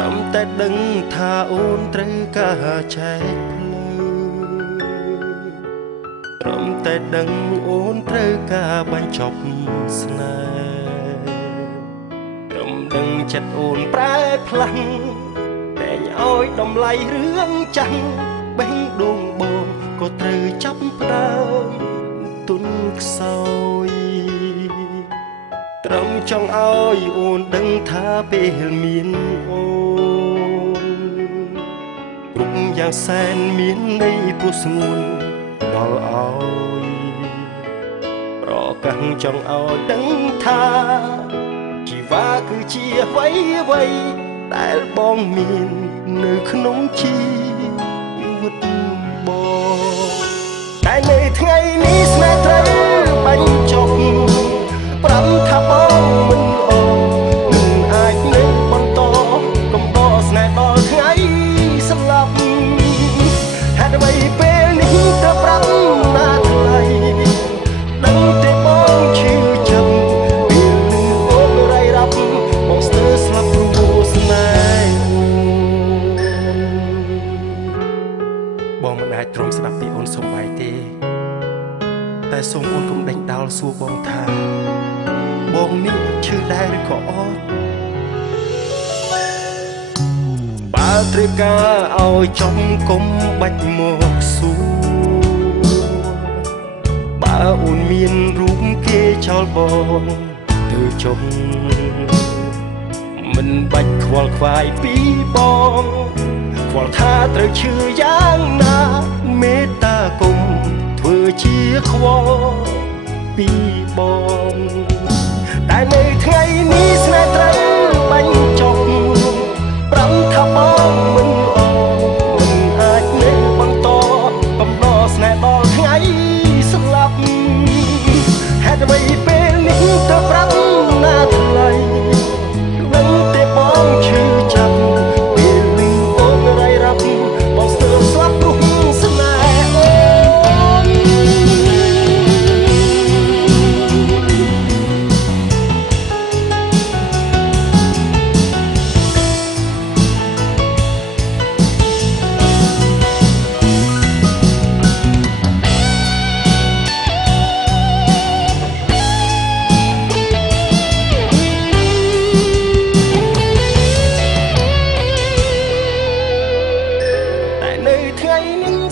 ត្រឹមតែដឹងថាអូនត្រូវការចែកផ្លូវត្រឹមតែដឹងអូនត្រូវការបញ្ចប់ស្នេហ៍ត្រឹមដឹងចិត្តអូនប្រែផ្លាំងតែងឲ្យតម្លៃរឿងចាស់បេះដូងបងក៏ត្រូវចាប់ផ្ដើមទុនខ្សោយត្រឹមចង់ឲ្យអូនដឹងថាពេលមានអូនគ្រប់យ៉ាងសែនមានន័យព្រោះស្ងួនដល់ឲ្យប្រកាសចង់ឲ្យដឹងថាជីវ៉ាគឺជាអ្វីដែលបងមាននៅក្នុងជីវិតបងតែនៅថ្ងៃនេះស្នេហ៍ត្រូវបញ្ចប់ប្រាប់ថាបងមិនអមិនអាចនៅបន្តកំដរស្នេហ៍ដល់ថ្ងៃស្លាប់ហេតុអ្វីពេលនេះទៅប្រាប់ណាថ្លៃដឹងតែបងឈឺចាប់ពេលនឹងអូនរៃរ៉ាប់បងស្ទើរស្លាប់ព្រោះស្នេហ៍បងមិនអាចទ្រាំស្ដាប់ពីអូនសំបីទេតែសូមអូនកុំដេញដោលសួរបងថាបងនេះឈឺដែរឬក៏អត់បើត្រូវការឲ្យចំគុំបាច់មកសួរបើអូនមានរូបគេចោលបងទៅចុះមិនបាច់ខ្វល់ខ្វាយពីបងខ្វល់ថាត្រូវឈឺយ៉ាងណាមេត្តាគុំធ្វើជាខ្វល់ពីបងតែនៅថ្ងៃនេះស្នេហ៍ត្រូវបញ្ចប់ប្រាប់ថាបងមិនអមិនអាចនៅបន្តកំដរស្នេហ៍ដល់ថ្ងៃស្លាប់ហេតុអ្វីពេលនេះទៅប្រាប់ណាថ្លៃដឹងតែបងឈឺចាប់ពេលនឹងអូនរៃរ៉ាប់បងស្ទើរស្លាប់ព្រោះស្នេហ៍អូន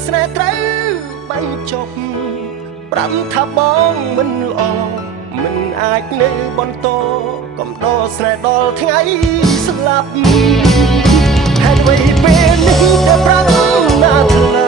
ស្នេហ៍ត្រូវបញ្ចប់ប្រាប់ថាបងមិនល្អមិនអាចនៅបន្តកំដរស្នេហ៍ដល់ថ្ងៃស្លាប់ហេតុអ្វីពេលនេះតែប្រាប់ណាថ្លៃ